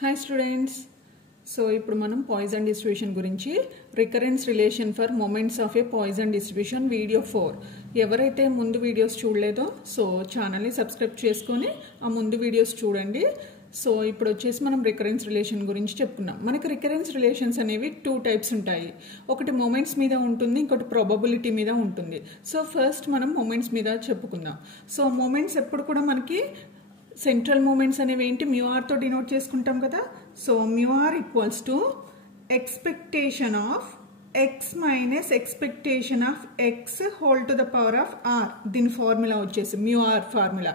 Hi students. So ఇప్పుడు మనం Poisson distribution గురించి recurrence relation for moments of A Poisson distribution video 4 ఎవరైతే ముందు వీడియోస్ చూడలేదో సో ఛానల్ని సబ్స్క్రైబ్ చేసుకొని ఆ ముందు వీడియోస్ చూడండి. సో ఇప్పుడు వచ్చేసి మనం రికరెన్స్ రిలేషన్ గురించి చెప్పుకున్నాం. మనకి రికరెన్స్ రిలేషన్స్ అనేవి 2 టైప్స్ ఉంటాయి. ఒకటి మొమెంట్స్ మీద ఉంటుంది, ఇంకోటి ప్రాబబిలిటీ మీద ఉంటుంది. సో ఫస్ట్ మనం మొమెంట్స్ మీద చెప్పుకుందాం. సో మొమెంట్స్ ఎప్పుడు కూడా మనకి సెంట్రల్ మూమెంట్స్ అనేవి ఏంటి μr తో డినోట్ చేసుకుంటాం కదా. So μr equals to expectation of x minus expectation of x whole to the power of r. దీని ఫార్ములా వచ్చేసి μr formula.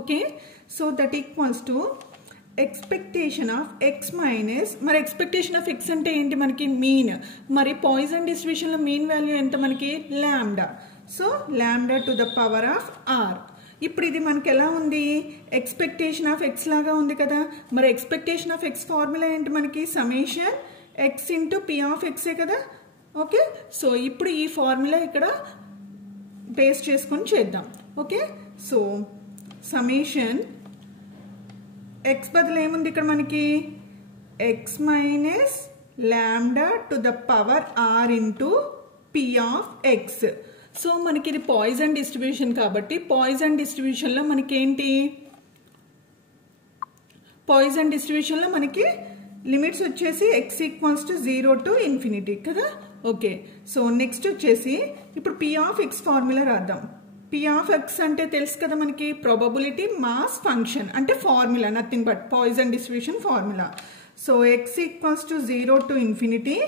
Okay, so that equals to expectation of x minus, మరి expectation of x అంటే ఏంటి మనకి mean. మరి poison డిస్ట్రిబ్యూషన్లో mean value ఎంత మనకి lambda. So lambda to the power of r. ఇప్పుడు ఇది మనకి ఎలా ఉంది, ఎక్స్పెక్టేషన్ ఆఫ్ ఎక్స్ లాగా ఉంది కదా. మరి ఎక్స్పెక్టేషన్ ఆఫ్ ఎక్స్ ఫార్ములా ఏంటి మనకి summation X into P of ఎక్సే కదా. ఓకే, సో ఇప్పుడు ఈ ఫార్ములా ఇక్కడ బేస్ చేసుకొని చేద్దాం. ఓకే, సో సమేషన్ ఎక్స్ బదులు ఏముంది ఇక్కడ మనకి x minus lambda to the power are into P of x. So మనకి ఇది పాయిజన్ డిస్ట్రిబ్యూషన్ కాబట్టి పాయిజన్ డిస్ట్రిబ్యూషన్లో మనకి ఏంటి, పాయిజన్ డిస్ట్రిబ్యూషన్లో మనకి లిమిట్స్ వచ్చేసి x equals to 0 to infinity కదా. ఓకే, సో నెక్స్ట్ వచ్చేసి ఇప్పుడు పి ఆఫ్ ఎక్స్ ఫార్ములా రాద్దాం. పి ఆఫ్ ఎక్స్ అంటే తెలుసు కదా మనకి ప్రాబబిలిటీ మాస్ ఫంక్షన్ అంటే formula, nothing but Poisson distribution formula. So x equals to 0 to infinity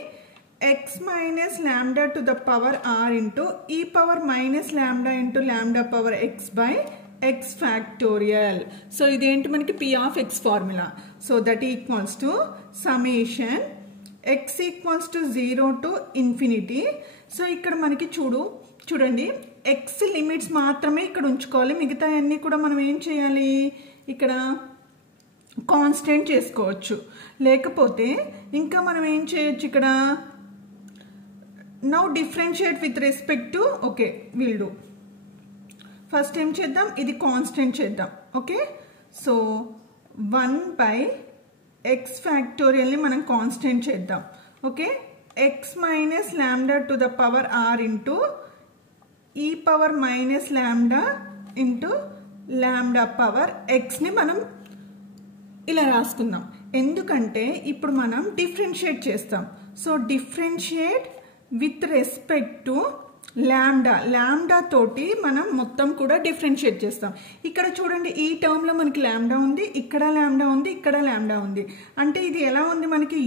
x minus lambda to the power r into e power minus lambda into lambda power x by x factorial. So ఇది ఏంటి మనకి p of x formula. So that equals to summation x equals to 0 to infinity. So ఇక్కడ మనకి చూడండి x limits మాత్రమే ఇక్కడ ఉంచుకోవాలి, మిగతా అన్ని కూడా మనం ఏం చేయాలి ఇక్కడ కాన్స్టెంట్ చేసుకోవచ్చు. లేకపోతే ఇంకా మనం ఏం చేయొచ్చు ఇక్కడ now differentiate with respect to, okay we'll do first ఏం చేద్దాం, ఇది కాన్స్టెంట్ చేద్దాం. Okay, so 1 by x factorial ని మనం కాన్స్టెంట్ చేద్దాం. Okay, x minus lambda to the power r into e power minus lambda into lambda power x ని మనం ఇలా రాసుకుందాం. ఎందుకంటే ఇప్పుడు మనం డిఫరెన్షియేట్ చేస్తాం. So differentiate with respect to lambda, lambda తోటి మనం మొత్తం కూడా డిఫరెన్షియేట్ చేస్తాం. ఇక్కడ చూడండి ఈ టర్మ్ లో మనకి లాంబ్డా ఉంది, ఇక్కడ లాంబ్డా ఉంది, ఇక్కడ లాంబ్డా ఉంది. అంటే ఇది ఎలా ఉంది మనకి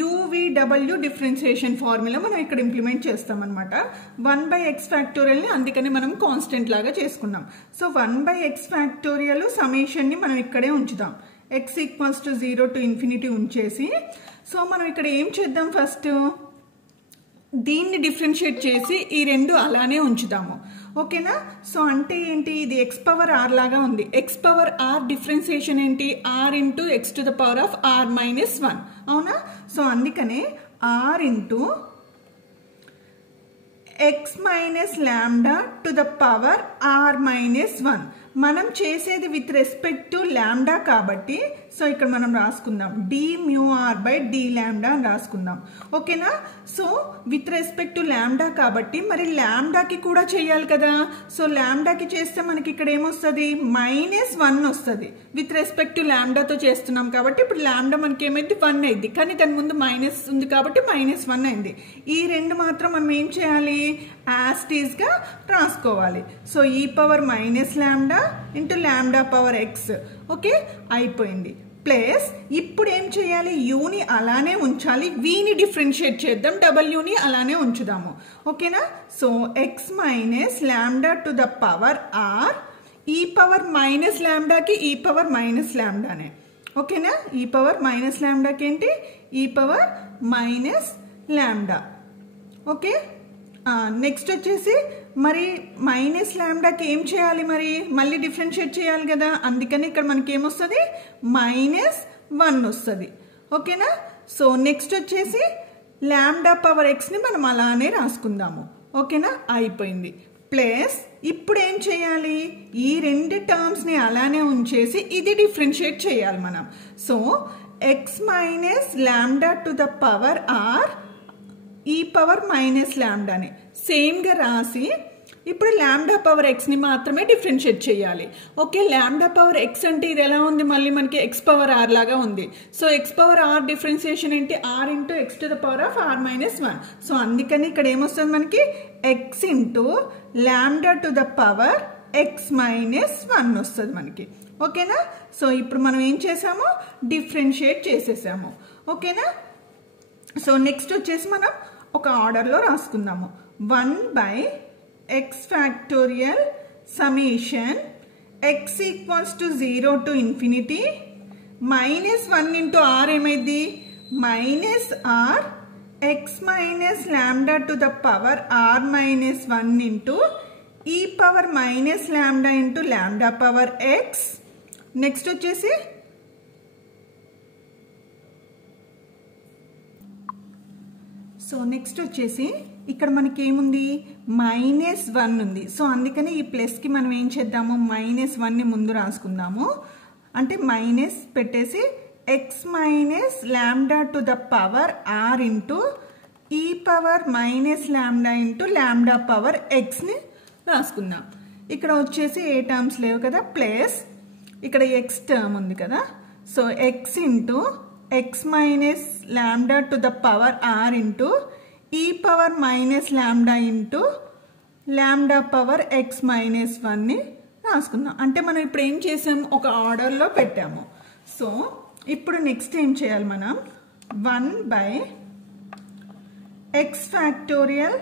యువిడబ్ల్యూ డిఫరెన్షియేషన్ ఫార్ములా మనం ఇక్కడ ఇంప్లిమెంట్ చేస్తాం అనమాట. 1 by x ఫ్యాక్టోరియల్ ని అందుకని మనం కాన్స్టెంట్ లాగా చేసుకున్నాం. So 1 by x factorial summation ని మనం ఇక్కడే ఉంచుదాం. x equals to 0 to infinity ఉంచేసి, సో మనం ఇక్కడ ఏం చేద్దాం, ఫస్ట్ దీన్ని డిఫరెన్షియేట్ చేసి ఈ రెండు అలానే ఉంచుదాము. ఓకేనా. సో అంటే ఏంటి, ఇది ఎక్స్ పవర్ ఆర్ లాగా ఉంది. ఎక్స్ పవర్ ఆర్ డిఫరెన్షియేషన్ ఏంటి, R into X to the power of R minus 1 అవునా. సో అందుకనే R into X minus lambda to the power are minus 1. మనం చేసేది విత్ రెస్పెక్ట్ టు లాంబ్డా కాబట్టి so ఇక్కడ మనం రాసుకుందాం D mu R by D lambda అని రాసుకుందాం. ఓకేనా. So with respect to lambda కాబట్టి మరి లాంబ్డాకి కూడా చేయాలి కదా. సో లాంబ్డాకి చేస్తే మనకి ఇక్కడ ఏమొస్తుంది, -1 వస్తుంది. విత్ రెస్పెక్ట్ టు లాంబ్డాతో చేస్తున్నాం కాబట్టి ఇప్పుడు లాంబ్డా మనకి ఏమైంది 1 అయింది, కానీ దాని ముందు మైనస్ ఉంది కాబట్టి -1 అయింది. ఈ రెండు మాత్రం మనం ఏం చేయాలి, యాస్టీస్ గా రాసుకోవాలి. సో ఈ power minus lambda into lambda power X. Okay, అయిపోయింది. ప్లస్ ఇప్పుడు ఏం చేయాలి, యూని అలానే ఉంచాలి, విని డిఫరెన్షియేట్ చేద్దాం, డబ్ల్యూని అలానే ఉంచుదాము. ఓకేనా. So x minus lambda to the power are, e power minus లాంబ్డాకి ఈ పవర్ మైనస్ లాంబ్డానే. ఓకేనా, ఈ పవర్ మైనస్ లాంబ్డాకి ఏంటి, ఈ power minus lambda. Okay, next వచ్చేసి మరి మైనస్ లాంబ్డాకి ఏం చేయాలి, మరి మళ్ళీ డిఫరెన్షియేట్ చేయాలి కదా. అందుకని ఇక్కడ మనకి ఏమొస్తుంది, -1 వస్తుంది. ఓకేనా. సో నెక్స్ట్ వచ్చేసి లాంబ్డా పవర్ ఎక్స్ ని మనం అలానే రాసుకుందాము. ఓకేనా, అయిపోయింది. ప్లస్ ఇప్పుడు ఏం చేయాలి, ఈ రెండు టర్మ్స్ని అలానే ఉంచేసి ఇది డిఫరెన్షియేట్ చేయాలి మనం. So x minus lambda to the power are e power minus లాంబ్డాని సేమ్గా రాసి ఇప్పుడు లాంబ్డా పవర్ ఎక్స్ని మాత్రమే డిఫరెన్షియేట్ చేయాలి. ఓకే, లాంబ్డా పవర్ ఎక్స్ అంటే ఇది ఎలా ఉంది, మళ్ళీ మనకి ఎక్స్ పవర్ ఆర్ లాగా ఉంది. So X power R differentiation ఏంటి, R into X to the power of R minus 1. So అందుకని ఇక్కడ ఏమొస్తుంది మనకి, X into lambda to the power X minus 1 వస్తుంది మనకి. ఓకేనా, సో ఇప్పుడు మనం ఏం చేసాము, డిఫరెన్షియేట్ చేసేసాము. ఓకేనా, సో నెక్స్ట్ వచ్చేసి మనం ఒక ఆర్డర్లో రాసుకుందాము. 1 x factorial summation x equals to 0 to infinity minus 1 into r ఏమైంది, minus r x minus lambda to the power r minus 1 into e power minus lambda into lambda power x. Next వచ్చేసి so next వచ్చేసి ఇక్కడ మనకి ఏముంది, -1 ఉంది. So అందుకని ఈ ప్లస్కి మనం ఏం చేద్దాము, -1ని ముందు రాసుకుందాము. అంటే మైనస్ పెట్టేసి X minus lambda to the power are into e power minus lambda into lambda power ఎక్స్ని రాసుకుందాం. ఇక్కడ వచ్చేసి ఏ టర్మ్స్ లేవు కదా, ప్లస్ ఇక్కడ ఎక్స్ టర్మ్ ఉంది కదా. So X into X minus lambda to the power are into e power minus lambda into lambda power X minus 1ని రాసుకుందాం. అంటే మనం ఇప్పుడు ఏం చేసాము, ఒక ఆర్డర్లో పెట్టాము. సో ఇప్పుడు నెక్స్ట్ ఏం చేయాలి మనం, 1 x factorial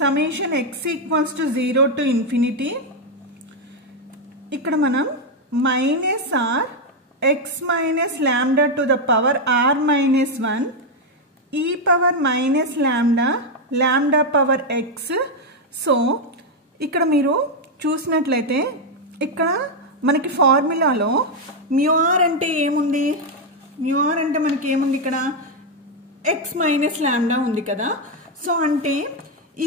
summation x equals to 0 to infinity. ఇక్కడ మనం minus are X minus lambda to the power are minus 1 e power minus lambda lambda power x. So ఇక్కడ మీరు చూసినట్లయితే ఇక్కడ మనకి ఫార్ములాలో మ్యూఆర్ అంటే ఏముంది, మ్యూఆర్ అంటే మనకి ఏముంది, ఇక్కడ ఎక్స్ మైనస్ లాంబ్డా ఉంది కదా. సో అంటే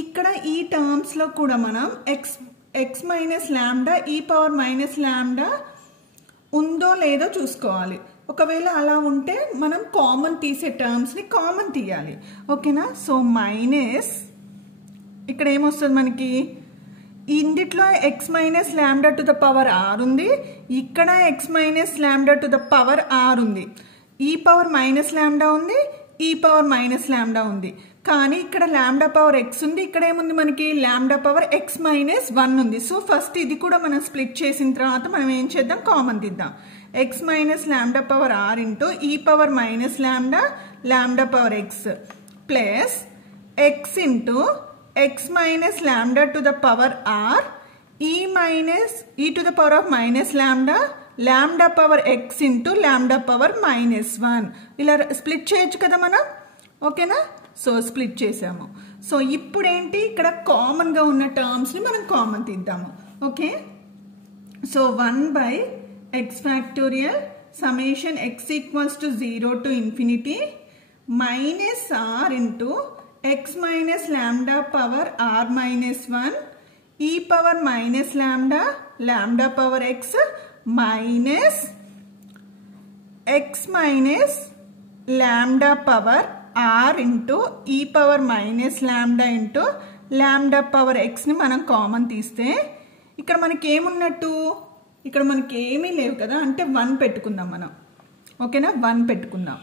ఇక్కడ ఈ టర్మ్స్లో కూడా మనం ఎక్స్ మైనస్ లాంబ్డా ఈ పవర్ మైనస్ లాంబ్డా ఉందో లేదో చూసుకోవాలి. ఒకవేళ అలా ఉంటే మనం కామన్ తీసే టర్మ్స్ని కామన్ తీయాలి. ఓకేనా, సో మైనస్ ఇక్కడ ఏమొస్తుంది మనకి, ఇందిట్లో X minus lambda to the power R ఉంది, ఇక్కడ X minus lambda to the power R ఉంది, ఈ పవర్ మైనస్ లాంబ్డా ఉంది, ఈ పవర్ మైనస్ లాంబ్డా ఉంది. కానీ ఇక్కడ లాంబ్డా పవర్ ఎక్స్ ఉంది, ఇక్కడ ఏముంది మనకి లాంబ్డా పవర్ ఎక్స్ మైనస్ 1 ఉంది. సో ఫస్ట్ ఇది కూడా మనం స్ప్లిట్ చేసిన తర్వాత మనం ఏం చేద్దాం, కామన్ తీద్దాం. X minus lambda power are into e power minus lambda lambda power X plus X into X minus lambda to the power are e to the power of minus lambda lambda power X into lambda power -1. ఇలా split చేయొచ్చు కదా మనం. ఓకేనా, so split చేసాము. So ఇప్పుడు ఏంటి, ఇక్కడ కామన్గా ఉన్న టర్మ్స్ని మనం కామన్ తీద్దాము. Okay, so 1 x factorial summation x equals to 0 to infinity minus R into X minus lambda power are minus 1 e power minus lambda lambda power X minus X minus lambda power are into e power minus lambda into lambda power ఎక్స్ని మనం common తీస్తే ఇక్కడ మనకి ఏమున్నట్టు, ఇక్కడ మనకి ఏమీ లేవు కదా, అంటే 1 పెట్టుకుందాం మనం. ఓకేనా, 1 పెట్టుకుందాం.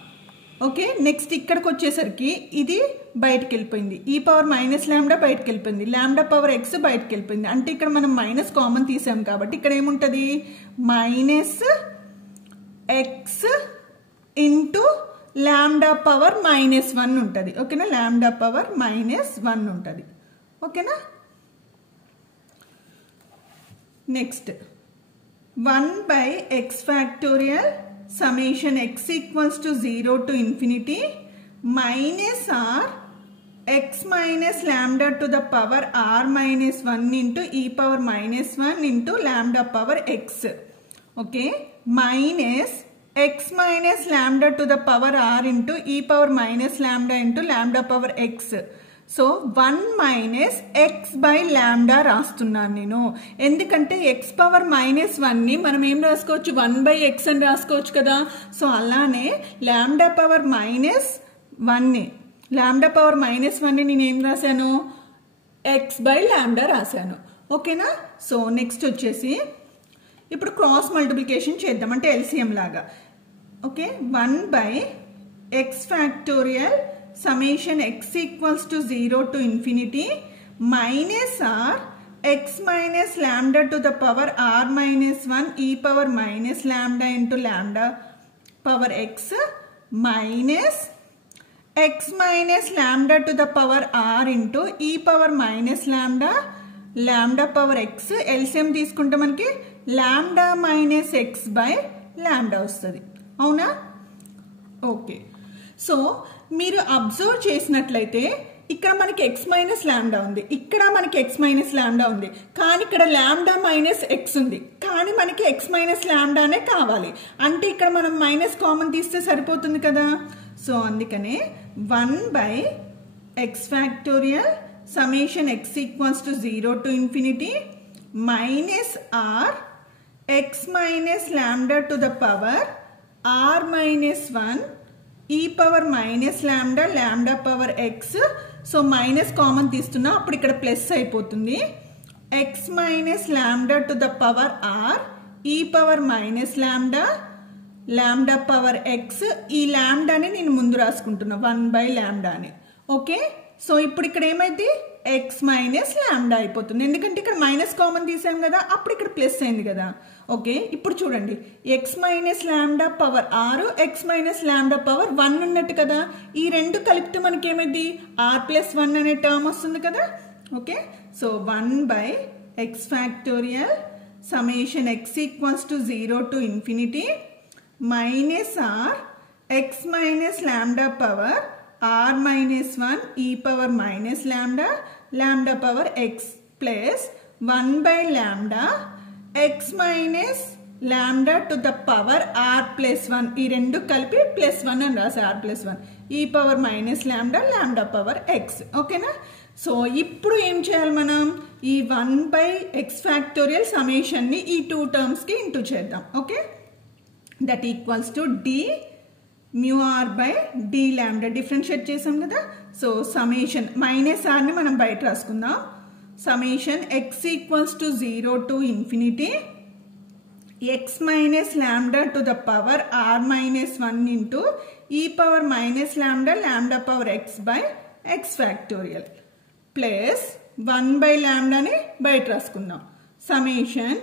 ఓకే, నెక్స్ట్ ఇక్కడికి వచ్చేసరికి ఇది బయటకు వెళ్ళిపోయింది, ఈ పవర్ మైనస్ లాంబ్డా బయటకు వెళ్ళిపోయింది, లాంబ్డా పవర్ ఎక్స్ బయటకు వెళ్ళిపోయింది. అంటే ఇక్కడ మనం మైనస్ కామన్ తీసాం కాబట్టి ఇక్కడ ఏముంటుంది, minus X into lambda power -1 ఉంటుంది. ఓకేనా, లాంబ్డా పవర్ -1 ఉంటుంది. ఓకేనా, next 1 x factorial summation x equals to 0 to infinity minus are X minus lambda to the power R -1 into e power -1 into lambda power X. Okay, minus x minus lambda to the power r into e power minus lambda into lambda power x so 1 minus X by lambda రాస్తున్నాను నేను. ఎందుకంటే X power minus 1ని మనం ఏం రాసుకోవచ్చు, 1 by X అని రాసుకోవచ్చు కదా. సో అలానే లాంబ్డా పవర్ మైనస్ 1ని నేను ఏం రాశాను, ఎక్స్ బై లాంబ్డా రాశాను. ఓకేనా. సో నెక్స్ట్ వచ్చేసి ఇప్పుడు క్రాస్ మల్టిప్లికేషన్ చేద్దాం, అంటే ఎల్సిఎం లాగా. Okay, 1 by x factorial summation x equals to 0 to infinity minus r x minus lambda to the power r minus 1 e power minus lambda into lambda power x minus x minus lambda to the power r into e power minus lambda power x. LCM తీసుకుంటే మనకి lambda minus x by lambda వస్తుంది. అవునా. Okay, so మీరు observe చేసినట్లయితే ఇక్కడ మనకి x minus lambda ఉంది, ఇక్కడ మనకి x మైనస్ లాంబ్డా ఉంది, కానీ ఇక్కడ లాంబ్డా మైనస్ x ఉంది, కానీ మనకి x మైనస్ లాంబ్డానే కావాలి. అంటే ఇక్కడ మనం మైనస్ కామన్ తీస్తే సరిపోతుంది కదా. సో అందుకనే 1 by x factorial summation x equals to 0 to infinity minus r x minus lambda to the power r minus 1 e power minus lambda power x. So minus common తీస్తున్నా, అప్పుడు ఇక్కడ plus అయిపోతుంది. x minus lambda to the power r e power minus lambda power x. ఈ లాంబ్డాని నేను ముందు రాసుకుంటున్నా 1 by lambda అని. ఓకే, సో ఇప్పుడు ఇక్కడ ఏమైంది, x మైనస్ లాంబ్డా అయిపోతుంది, ఎందుకంటే ఇక్కడ మైనస్ కామన్ తీసాం కదా, అప్పుడు ఇక్కడ ప్లస్ అయింది కదా. ఓకే, ఇప్పుడు చూడండి, x minus lambda power r x minus lambda power 1 ఉన్నట్టు కదా. ఈ రెండు కలిపితే మనకి ఏమైంది, r ప్లస్ 1 అనే టర్మ్ వస్తుంది కదా. Okay, so 1 by x factorial summation x equals to 0 to infinity minus r x minus lambda power r minus 1 e power minus lambda power x plus 1 by lambda x minus lambda to the power r plus 1. ఈ రెండు కలిపి plus 1 అని రాసే, r plus 1 e power minus lambda power x. ఓకేనా. So ఇప్పుడు ఏం చేయాలి, మనం ఈ 1 బై ఎక్స్ ఫ్యాక్టోరియల్ సమ్మేషన్ని ఈ 2 టర్మ్స్కి ఇంటూ చేద్దాం. Okay, that equals to d mu r by D lambda differentiate చేసాం కదా. సో సమ్మేషన్ మైనస్ ఆర్ని మనం బయట రాసుకుందాం. Summation x equals to 0 to infinity x minus lambda to the power r minus 1 into e power minus lambda power x by x factorial plus 1 by లాంబ్డాని బయట రాసుకుందాం. Summation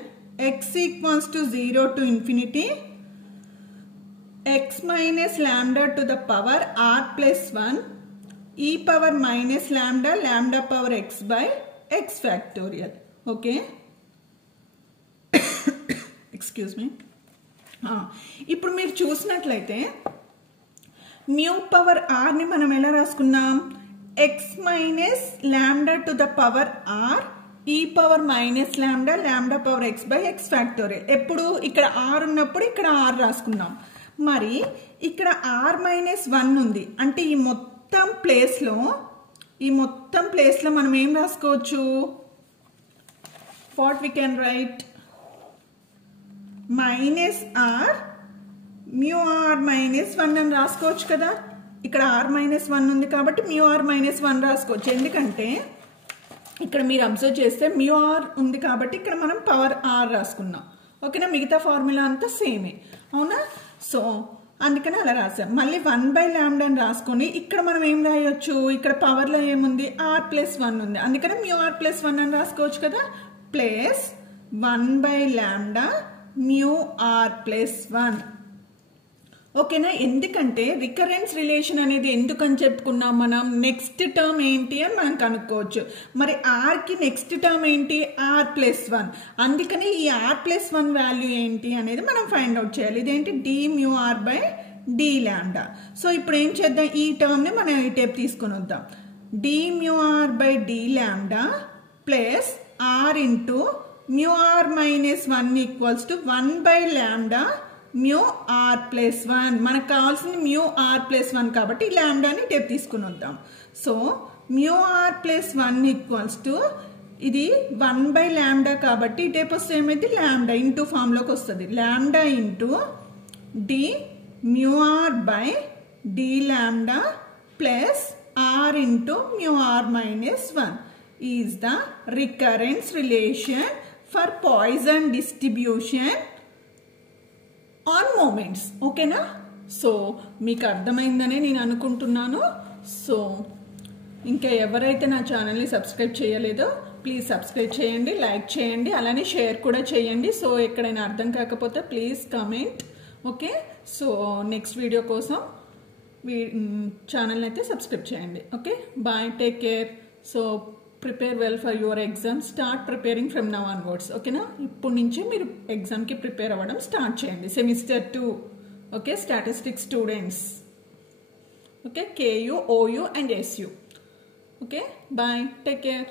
x equals to 0 to infinity x minus lambda to the power r plus 1 e power minus lambda power x by x factorial. Okay. Excuse me. ఇప్పుడు మీరు చూసినట్లయితే mu power r ని మనం ఎలా రాసుకున్నాం, x minus lambda to the power r e power minus lambda power x by x factorial. ఎప్పుడు ఇక్కడ r ఉన్నప్పుడు ఇక్కడ r రాసుకున్నాం. మరి ఇక్కడ r మైనస్ 1 ఉంది, అంటే ఈ మొత్తం ప్లేస్లో మనం ఏం రాసుకోవచ్చు, what we can write minus r mu r minus 1 అని రాసుకోవచ్చు కదా. ఇక్కడ r మైనస్ 1 ఉంది కాబట్టి మ్యూ ఆర్ మైనస్ 1 రాసుకోవచ్చు, ఎందుకంటే ఇక్కడ మీరు అబ్జర్వ్ చేస్తే మ్యూ ఆర్ ఉంది కాబట్టి ఇక్కడ మనం పవర్ r రాసుకున్నాం. ఓకేనా, మిగతా ఫార్ములా అంతా సేమే. అవునా. సో అందుకని అలా రాసాం. మళ్ళీ 1 బై లాంబ్డా అని రాసుకొని ఇక్కడ మనం ఏం రాయొచ్చు, ఇక్కడ పవర్లో ఏముంది, r ప్లస్ 1 ఉంది, అందుకని మ్యూ ఆర్ ప్లస్ 1 అని రాసుకోవచ్చు కదా. Plus 1 by lambda mu r plus 1. ఓకేనా, ఎందుకంటే రికరెన్స్ రిలేషన్ అనేది ఎందుకని చెప్పుకున్నాం మనం, నెక్స్ట్ టర్మ్ ఏంటి అని మనం కనుక్కోవచ్చు. మరి ఆర్కి నెక్స్ట్ టర్మ్ ఏంటి, r ప్లస్ 1, అందుకని ఈ r ప్లస్ 1 వాల్యూ ఏంటి అనేది మనం ఫైండ్ అవుట్ చేయాలి. ఇదేంటి, d mu r by D lambda. So ఇప్పుడు ఏం చేద్దాం, ఈ టర్మ్ని మనం ఈ టైప్ తీసుకొని వద్దాం. D mu r by D lambda plus r into mu r minus 1 equals to 1 by lambda mu r plus 1. మనకు కావాల్సింది మ్యూ ఆర్ ప్లస్ 1 కాబట్టి ఈ లాంబ్డాని టెప్ తీసుకుని వద్దాం. So mu r plus 1 equals to ఇది 1 by lambda కాబట్టి ఈ టైప్ వస్తే ఏమైంది lambda ఇంటూ ఫామ్ లోకి వస్తుంది lambda into d mu r by d lambda plus r into mu r minus 1 is the recurrence relation for Poisson distribution on moments. ఓకేనా? So మీకు అర్థమైందనే నేను అనుకుంటున్నాను. సో ఇంకా ఎవరైతే నా ఛానల్ని సబ్స్క్రైబ్ చేయలేదో ప్లీజ్ సబ్స్క్రైబ్ చేయండి, లైక్ చేయండి, అలానే షేర్ కూడా చేయండి. సో ఎక్కడైనా అర్థం కాకపోతే please comment. Okay, so next video కోసం ఛానల్ని అయితే సబ్స్క్రైబ్ చేయండి. Okay, bye, take care. So prepare well for your exam. Start preparing from now onwards. ఓకేనా? ఇప్పుడు నుంచి మీరు ఎగ్జామ్కి ప్రిపేర్ అవ్వడం స్టార్ట్ చేయండి. Semester 2. Okay, statistics students. Okay, KU, OU and SU. Okay, bye, take care.